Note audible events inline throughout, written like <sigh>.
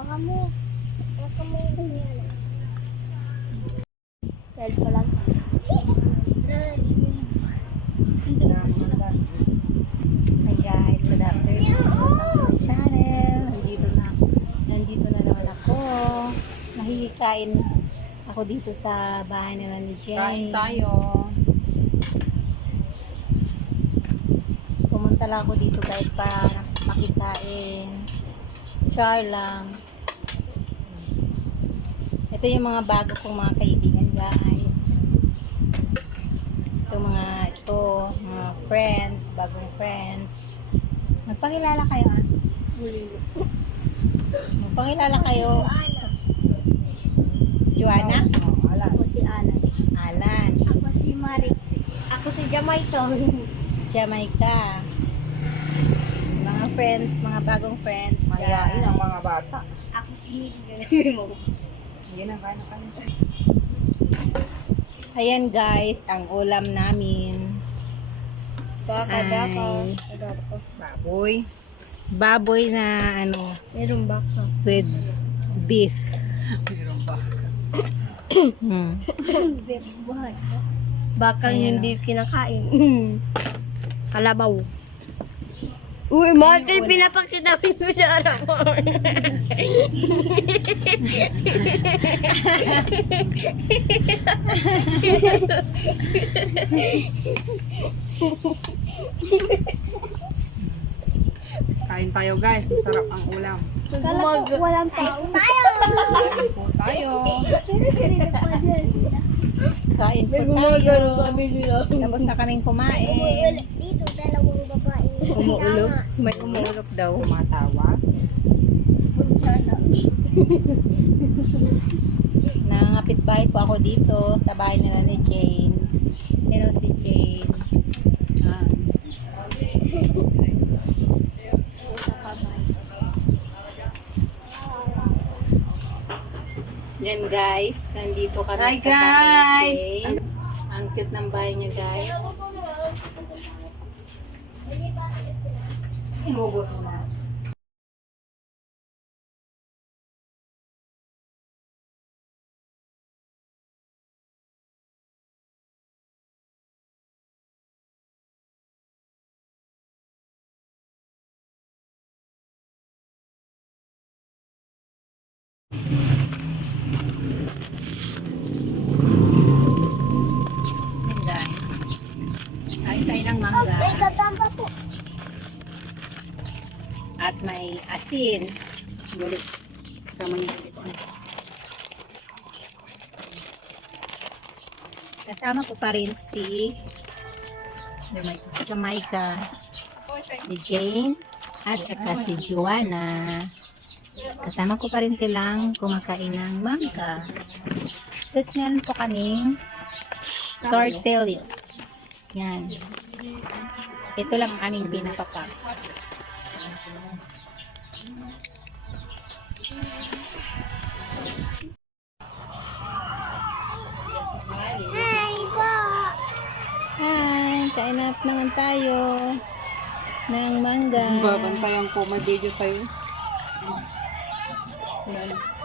Mo ganyan. Dahil pa lang. Hi guys, good afternoon. Welcome to my channel. Nandito na, nandito na naman ako. Nahihikain ako dito sa bahay nila ni Jen. Kain tayo. Pumunta lang ako dito guys para makikain. Char lang. Ito yung mga bago kong mga kaibigan guys. Ito mga ito, mga friends, bagong friends. Magpakilala kayo ah. Magpakilala kayo. Joanna? Ako si Alan. Alan. Ako si Marik. Ako si Jamaica. Jamaica. Mga friends, mga bagong friends. Mayayain guys. ang mga bata. Ako si Miri. <laughs> Ayan guys, ang ulam namin. Baka, baka. Ay. Baboy. Baboy na ano, Meron baka. with beef. Meron ba? Hmm. Bakang Ayan, hindi kinakain. <laughs> Kalabaw. Uy, Martin, pinapakita mo sa harapan. Kain tayo guys. Masarap ang ulam. Kala ko walang tao. Tayo! Kain po tayo. Kain po tayo. Tapos na kaming kumain. Dito, dalawang. Umuulog. May umuulog daw. Tumatawa. Nangangapit bahay po ako dito sa bahay nila ni Jane. Hello si Jane. Ah. Yan guys, nandito kami Hi, sa bahay guys! ni Jane. Ang cute ng bahay niya guys. Inubos na. At may asin. Gulit. Kasama niyo dito. Kasama ko pa rin si Jamaica. Jamaica, si Jane, at saka si Joanna. Kasama ko pa rin silang kumakain ng mangga. Tapos meron po kaming tortillas. Yan. Ito lang ang aming pinapapa. Hi po! Hi! Kain na naman tayo ng mangga. Babantayan ko. May video tayo. kami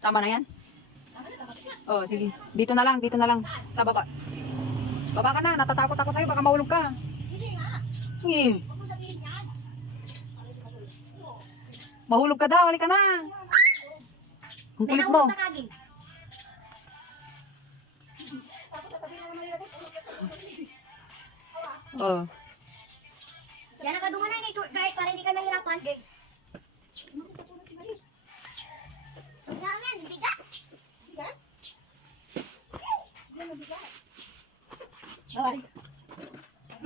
Tama na yan? Oh, sige. Dito na lang, dito na lang. Sa baba. Baba ka na, natatakot ako sa'yo, baka mahulog ka. Sige. Mahulog ka daw, halika na. Ang kulit mo. Oh. Yan ang kadungan na Kahit para hindi ka nahirapan. Namin, bigat. Ay.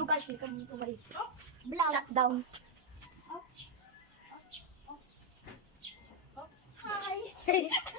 Lugas, may kami kumali. Blank. Shutdown. Hi! <laughs>